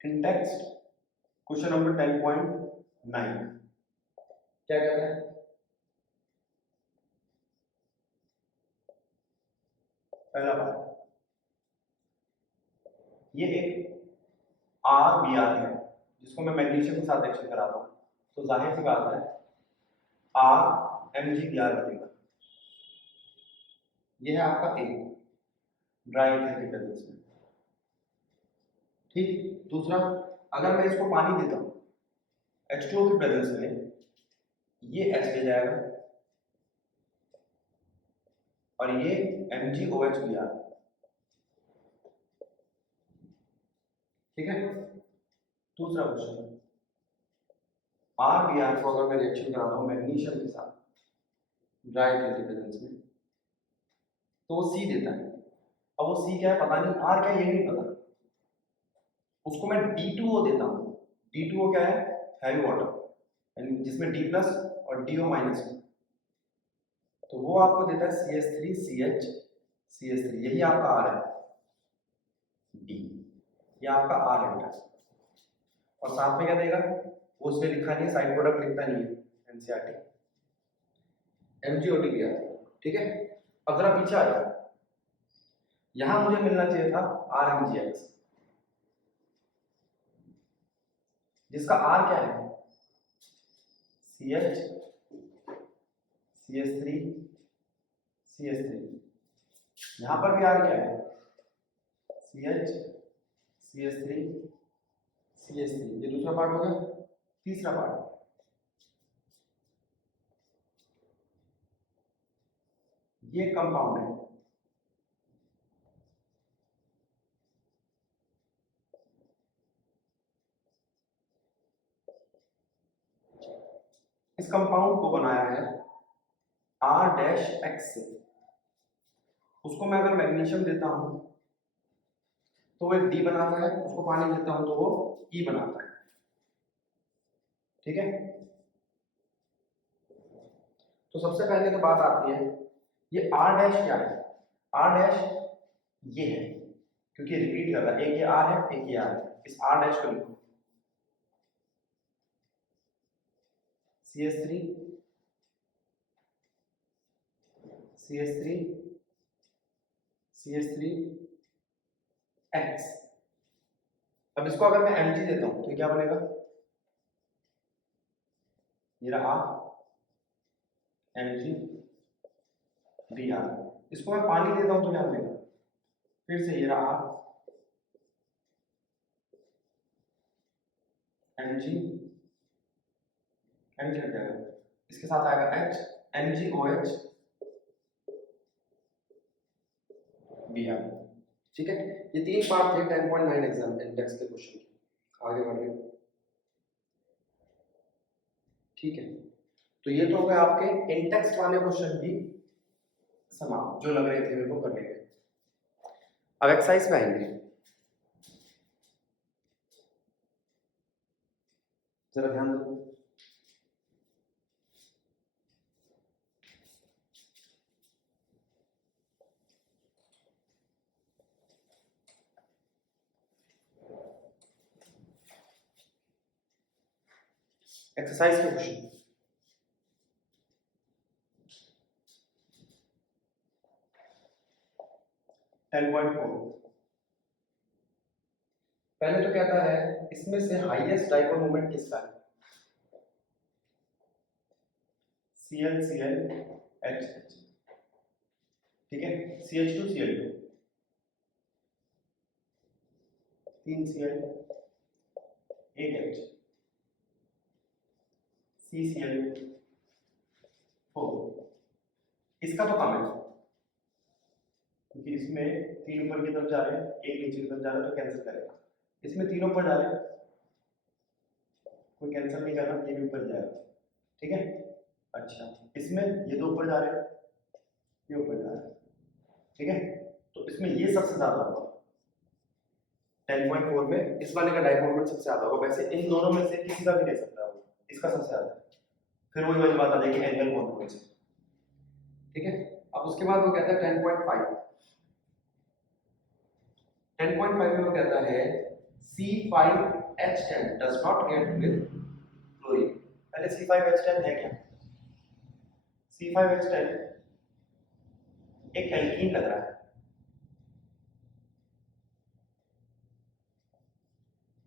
इंडेक्स क्वेश्चन नंबर 10.9 क्या कहता है? पहला पार्ट, ये एक RBr है जिसको मैं मैग्नीशियम के साथ रिएक्शन कराता हूं, तो जाहिर सी बात है RMgBr बनेगा। ये है आपका A, ड्राई एथिल के प्रेजेंस में, ठीक। दूसरा, अगर मैं इसको पानी देता हूं H2O के प्रेजेंस में, ये H ले जाएगा और ये MgOH Br, ठीक है। दूसरा क्वेश्चन, RBr को अगर मैं रिएक्शन कराता हूं मैग्नीशियम के साथ ड्राई एथिल के प्रेजेंस में, तो वो C देता है। अब वो C क्या है पता नहीं, R क्या है ये नहीं पता, उसको मैं D2O देता हूं। D2O क्या है? Heavy water. जिसमें D प्लस और DO माइनस हो, तो वो आपको देता है CH3CH CH3, यही आपका R है D, ये आपका R है। और साथ में क्या देगा, वो उसने लिखा नहीं है, साइड प्रोडक्ट लिखता नहीं है एनसीईआरटी, MgO भी आता है, ठीक है। अब जरा पीछे आ जाओ, यहां मुझे मिलना चाहिए था RMgX, जिसका R क्या है, CH CH3 CH3, यहां पर भी R क्या है, CH CH3 CH3, ये दूसरा पार्ट हो गया। तीसरा पार्ट, ये कंपाउंड है, इस कंपाउंड को बनाया है R-X से, उसको मैं अगर मैग्नीशियम देता हूं तो वो एक D बनाता है, उसको पानी देता हूं तो वो E बनाता है, ठीक है। तो सबसे पहले तो बात आती है, ये R' क्या है, R' ये है, क्योंकि रिपीट कर रहा है, एक ये R है एक ये R है, इस R' को लिखो CH3 CH3 CH3 X। अब इसको अगर मैं Mg देता हूं तो क्या बनेगा, ये रहा Mg Br, इसको मैं पानी देता हूं तो क्या बनेगा, फिर से ये रहा Mg Mg हट जाएगा, इसके साथ आएगा H, MgOH Br, ठीक है। ये तीन पार्ट थे 10.9 एग्जाम इंडेक्स के क्वेश्चन के, आगे बढ़ रहे, ठीक है। तो ये तो हो गए आपके इंटेक्स्ट वाले क्वेश्चन भी समाप्त, जो लग रहे थे मेरे को करने के। अब एक्सरसाइज में आएंगे, जरा ध्यान दो। एक्सरसाइज के क्वेश्चन 10.4, पहले तो कहता है इसमें से हाईएस्ट डाइपोल मोमेंट किसका है, ClClH, ठीक है, CH2 Cl2, 3 Cl 1 H, CCl4, इसका तो कम है क्योंकि इसमें 3 ऊपर की तरफ जा रहे हैं, 1 नीचे की तरफ जा रहा है, तो कैंसिल करेगा। इसमें तीनों ऊपर जा रहे हैं, कोई कैंसिल नहीं करना, ये भी ऊपर जाएगा, ठीक है। अच्छा, इसमें ये दो ऊपर जा रहे हैं, ये ऊपर जा रहे हैं, ठीक है। तो इसमें ये सबसे ज्यादा होगा 10.4 में, इस वाले का डाइपोल मोमेंट सबसे ज्यादा होगा। वैसे इन दोनों में से किसी का भी ले सकता है, इसका सबसे ज्यादा है, फिर वही वाली बात आ जाएगी एंगल कौन से, ठीक है। अब उसके बाद वो कहता है 10.5, 10.5 में वो कहता है C5H10 does not react with chlorine। पहले C5H10 है क्या, C5H10 एक एल्कीन लग रहा है,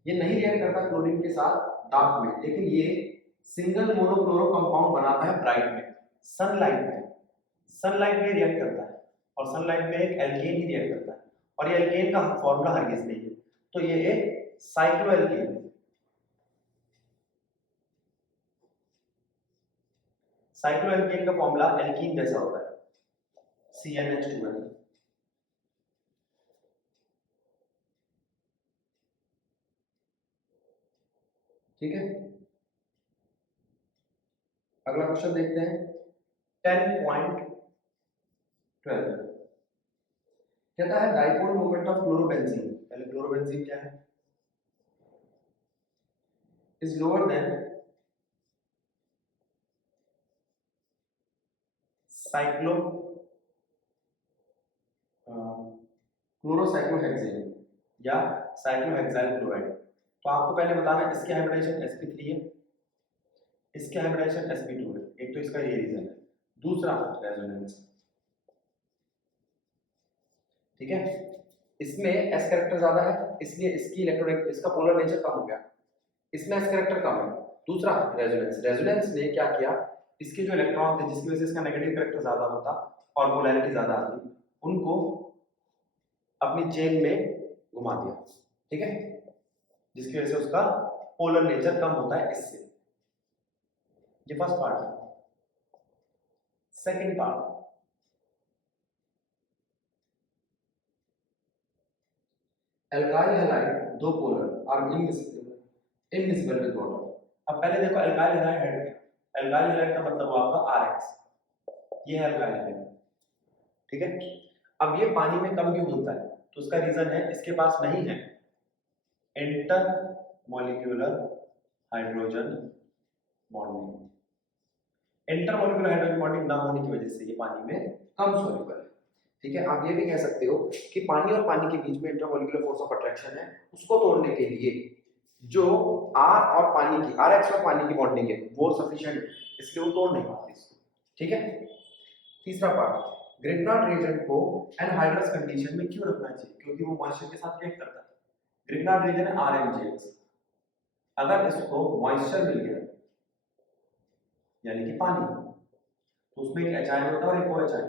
ये नहीं रिएक्ट करता क्लोरीन के साथ डार्क में, लेकिन ये सिंगल मोनोक्लोरो कंपाउंड बनाता है ब्राइट में, सनलाइट में, सनलाइट में रिएक्ट करता है, और सनलाइट में एक एल्केन ही रिएक्ट करता है, और ये एल्केन का फॉर्मूला हरगिज नहीं है, तो ये एक साइक्लोएल्केन है। साइक्लोएल्केन का फॉर्मूला एल्कीन जैसा होता है, CnH2n, ठीक है। अगला क्वेश्चन देखते हैं 10.12, कहता है डाइपोल मोमेंट ऑफ क्लोरोबेंजीन, पहले क्लोरोबेंजीन क्या है, इज लोअर देन साइक्लो क्लोरोसाइक्लोहेक्सेन या साइक्लोहेक्साइल क्लोराइड। तो आपको पहले बताना इसके हाइब्रिडाइजेशन sp3 है, इसके हाइब्रिडाइजेशन sp2 है। एक तो इसका ये रीजन है, दूसरा रेजोनेंस। ठीक है, इसमें s कैरेक्टर ज्यादा है इसलिए इसकी इलेक्ट्रोनेट इसका पोलर नेचर कम हो गया, इसमें s कैरेक्टर कम है। दूसरा रेजोनेंस, रेजोनेंस ने क्या किया, इसके जो इलेक्ट्रॉन थे जिसकी वजह से इसका नेगेटिव कैरेक्टर ज्यादा होता और पोलैरिटी ज्यादा आती, उनको अपनी चेन में घुमा दिया। ठीक है, जिसकी वजह से उसका पोलर नेचर कम होता है इससे। ये फर्स्ट पार्ट है। सेकंड पार्ट, एल्काइल हैलाइड दो polar are immiscible with water. अब पहले देखो एल्काइल हैलाइड है क्या? एल्काइल हैलाइड का मतलब हुआ आपका RX, ये है एल्काइल हैलाइड। ठीक है, अब ये पानी में कम क्यों मिलता है? तो उसका रीजन है इसके पास नहीं है inter molecular hydrogen bonding. Inter molecular hydrogen bonding ना होने की वजह से ये पानी में कम सॉल्युबल है। ठीक है, आप ये भी कह सकते हो कि पानी और पानी के बीच में इंटरमॉलिक्यूलर फोर्स ऑफ अट्रैक्शन है, उसको तोड़ने के लिए जो R और पानी की RX और पानी की बॉन्डिंग है वो सफिशिएंट है, इसलिए वो तोड़ नहीं पाते इसको। ठीक है, तीसरा पार्ट, ग्रिग्नार्ड रिएजेंट को एनहाइड्रस कंडीशन में क्यों रखना चाहिए? क्योंकि वो मॉइस्चर के साथ रिएक्ट करता है। ग्रिग्नार्ड रिएजेंट है RMgX, अगर इसको मॉइस्चर मिल गया यानी कि पानी, तो उसमें एक एच होता है और एक OH है,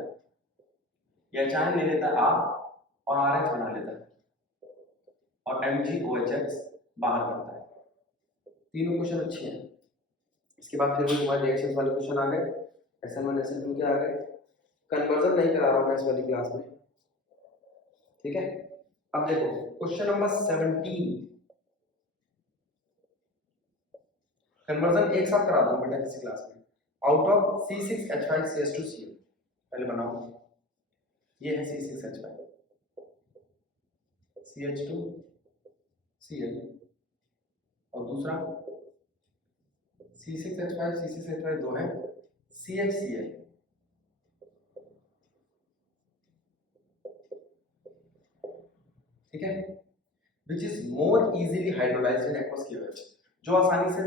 ये एच ले लेता है R और RH बना लेता है और MgOHX बाहर करता है। तीनों क्वेश्चन अच्छे हैं। इसके बाद फिर वो तुम्हारे रिएक्शंस वाले क्वेश्चन आ गए, SN1 SN2 के आ गए। कन्वर्जन नहीं करा रहा हूं मैं इस वाली क्लास में। ठीक है, अब देखो क्वेश्चन नंबर 17, कन्वर्जन एक साथ करा दूं बेटा किसी क्लास में। आउट ऑफ C6H5CS2Cl, पहले बनाओ, ये है C6H5 CH2Cl और दूसरा C6H5 C6H5 दो है CHCl। ठीक है, which is more easily hydrolysed in aqueous KOH, जो आसानी से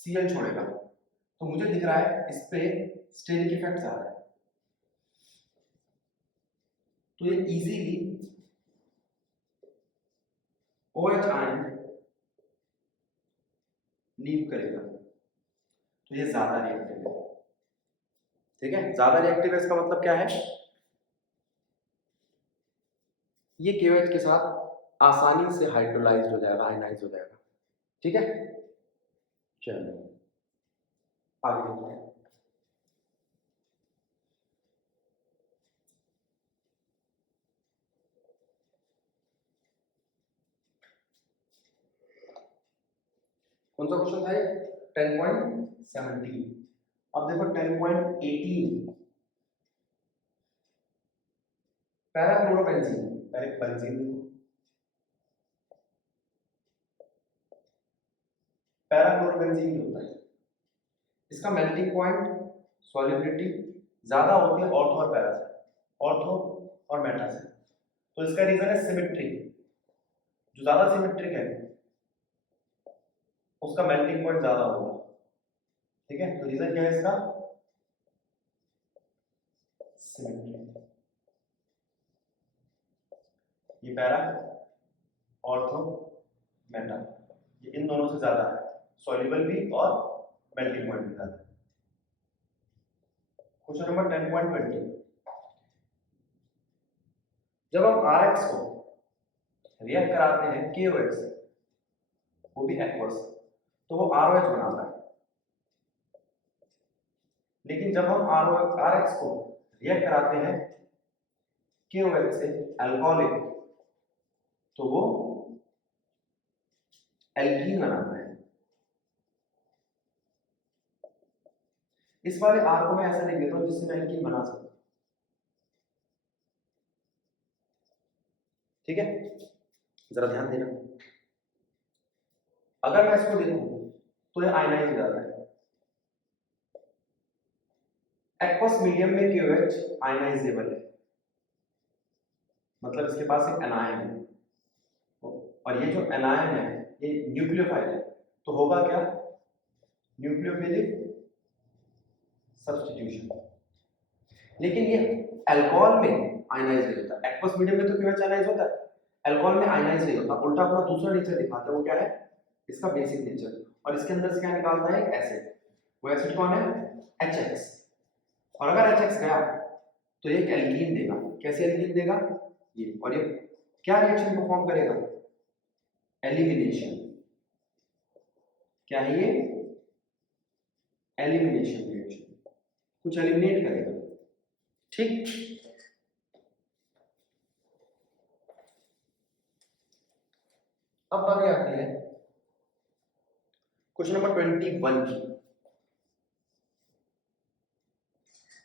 Cl छोड़ेगा। तो मुझे दिख रहा है इस पे स्टेरिक इफेक्ट आ रहा है, तो ये इजीली OH आयन लीव करेगा, तो ये ज्यादा रिएक्टिव है। ठीक है, ज्यादा रिएक्टिव है इसका मतलब क्या है, ये KOH के साथ आसानी से हाइड्रोलाइज्ड हो जाएगा, आयनाइज हो जाएगा। ठीक है, चलो आगे देखते हैं। कौन सा क्वेश्चन था ये? 10.17। अब देखो 10.18, पैराक्लोरोबेंजीन, पहले बेंजीन, पैराक्लोरोबेंजीन क्या होता है? इसका मेल्टिंग पॉइंट, सॉल्युबिलिटी ज्यादा होती है ऑर्थो और पैरा से, ऑर्थो और मेटा से। तो इसका रीजन है सिमेट्री, जो ज्यादा सिमेट्रिक है उसका मेल्टिंग पॉइंट ज्यादा होगा। ठीक है, तो रीजन क्या है इसका? सिमेट्री। ये पैरा, ऑर्थो, मेटा, ये इन दोनों से ज्यादा है, सॉल्युबल भी और मेल्टिंग पॉइंट भी ज्यादा है। क्वेश्चन नंबर 10.20, जब हम RX को रिएक्ट कराते हैं KOH से, वो भी एक्वस, तो वो ROH बनाता है। लेकिन जब हम RX को रिएक्ट कराते हैं KOH से अल्कोहलिक, तो वो एल्कीन बनाता है। इस वाले R को मैं ऐसा लिख देता हूं जिससे मैं एल्कीन बना सकूं। ठीक है, जरा ध्यान देना, अगर मैं इसको देखूं तो ये आयनाइज हो जाता है, एक्वस मीडियम में KOH आयनाइजेबल है, मतलब इसके पास एक एनायन है, और ये जो एनायन है ये न्यूक्लियोफाइल है, तो होगा क्या, न्यूक्लियोफिलिक सब्स्टिट्यूशन। लेकिन ये अल्कोहल में आयनाइज नहीं होता, एक्वस मीडियम में तो KOH आयनाइज होता है, अल्कोहल में आयनाइज नहीं होता, उल्टा अपना दूसरा नेचर दिखाता है। वो क्या है, इसका बेसिक नेचर, और इसके अंदर से क्या निकालता है, एक एसिड। वो एसिड कौन है, HX। और अगर HX गया तो ये एक एल्कीन देगा। कैसे एल्कीन देगा, ये, और ये क्या रिएक्शन परफॉर्म करेगा, एलिमिनेशन। क्या है ये, एलिमिनेशन रिएक्शन, कुछ एलिमिनेट करेगा, ठीक। अब बारी आती है क्वेश्चन नंबर 21 की।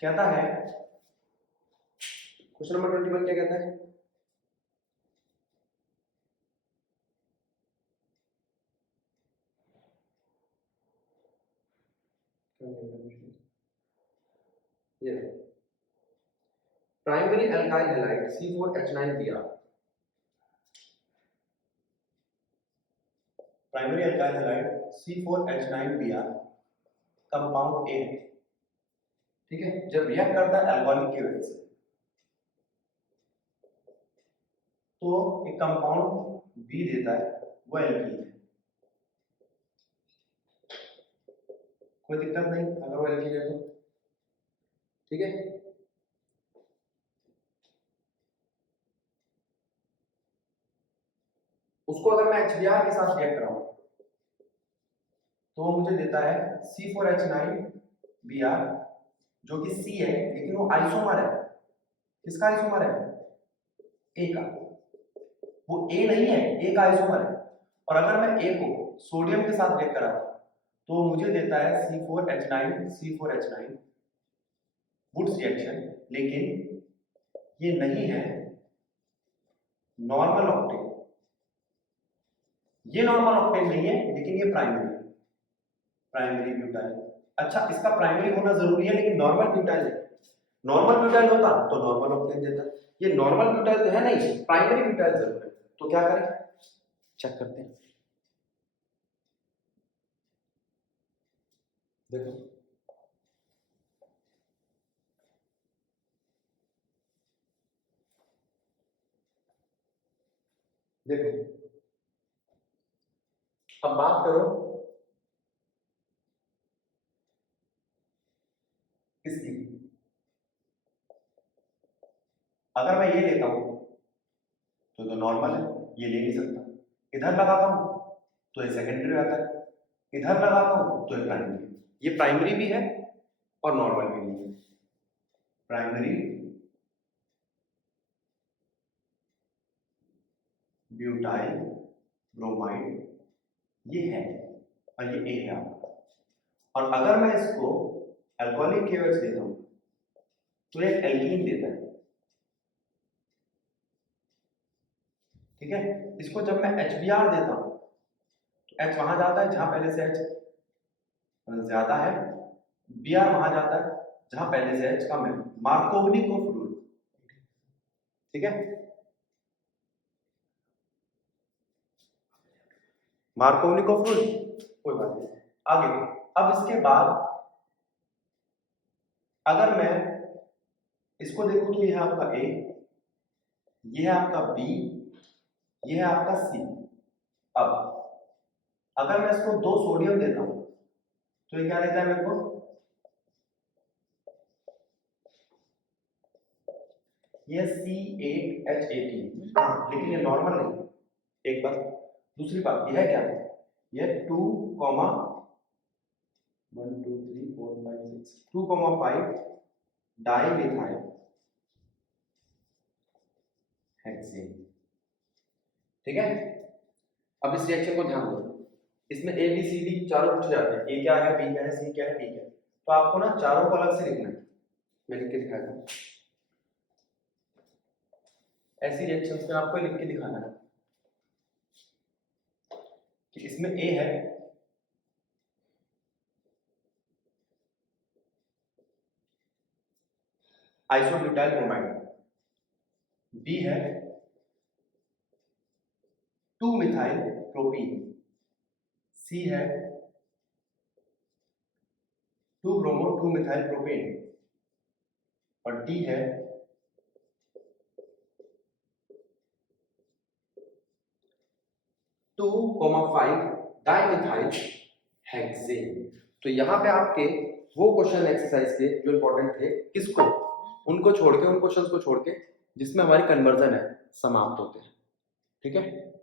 कहता है, क्वेश्चन नंबर 21 क्या कहता है, ये primary alkyl halide C4H9Br, primary alkyl halide C4H9Br compound A, ठीक है। जब रिएक्ट करता है अल्कोहलिक KOH से तो एक कंपाउंड B देता है, वो एल्कीन है। कोई दिक्कत नहीं अगर वो एल्कीन है तो, ठीक है। उसको अगर मैं HBr के साथ रिएक्ट कराऊं तो वो मुझे देता है C4H9Br, जो कि C है, लेकिन वो आइसोमर है। किसका आइसोमर है, A का। वो A नहीं है, A का आइसोमर है। और अगर मैं A को सोडियम के साथ रिएक्ट कराता तो मुझे देता है C4H9 वुड्स रिएक्शन, लेकिन ये नहीं है नॉर्मल ऑक्टेन। ये नॉर्मल ऑक्टेन नहीं है, लेकिन ये प्राइमरी ब्यूटाइल। अच्छा, इसका प्राइमरी होना जरूरी है, लेकिन नॉर्मल ब्यूटाइल है। नॉर्मल ब्यूटाइल होता तो नॉर्मल ऑक्टेन देता, ये नॉर्मल ब्यूटाइल तो है नहीं, प्राइमरी ब्यूटाइल जरूर है। तो क्या करें, चेक करते हैं। देखो देखो, अब बात करो इसकी। अगर मैं ये लेता हूं तो नॉर्मल है, ये ले नहीं सकता। इधर लगाता हूं तो ये सेकेंडरी आता है, इधर लगाता हूं तो ये प्राइमरी। ये प्राइमरी भी है और नॉर्मल भी नहीं है। प्राइमरी ब्यूटाइल ब्रोमाइड ये है, और ये ए है आपका। और अगर मैं इसको अल्कोहलिक KOH देता हूं तो ये एल्कीन देता है, ठीक है। इसको जब मैं HBr देता हूं तो H वहां जाता है जहां पहले से H ज्यादा है, Br वहां जाता है जहां पहले से H कम है। मार्कोवनिकोव रूल, ठीक है। मार्कोवनिकोव रूल, कोई बात नहीं। आगे अब इसके बाद अगर मैं इसको देखूं तो यह है आपका A, यह है आपका B, यह है आपका C। अब अगर मैं इसको 2 सोडियम देता हूं तो ये क्या देता है मेरे को, ये C8H18, लेकिन ये नॉर्मल नहीं। एक बार दूसरी बात, यह क्या है, ये 2, 1 2 3 4 5 6 2,5 डाइमिथाइल हेक्सेन, ठीक है। अब इस रिएक्शन को ध्यान दो, इसमें A B C D चारों पूछे जाते हैं, A क्या है, B क्या है, C क्या है, D क्या है। तो आपको ना चारों को अलग से लिखना है, मैं लिख के दिखाता हूं। ऐसी रिएक्शंस में आपको लिख के दिखाना है कि इसमें A है, आइसोब्यूटाइल ब्रोमाइड, बी है 2-मिथाइल प्रोपीन, सी है 2-ब्रोमो 2-मिथाइल प्रोपेन और डी है 2,5 डाइमिथाइल हेक्सेन। तो यहाँ पे आपके वो क्वेश्चन एक्सरसाइज के जो इंपॉर्टेंट थे, किसको, उनको छोड़ के, उन क्वेश्चंस को छोड़ के जिसमें हमारी कन्वर्जन है समाप्त होते हैं। ठीक है।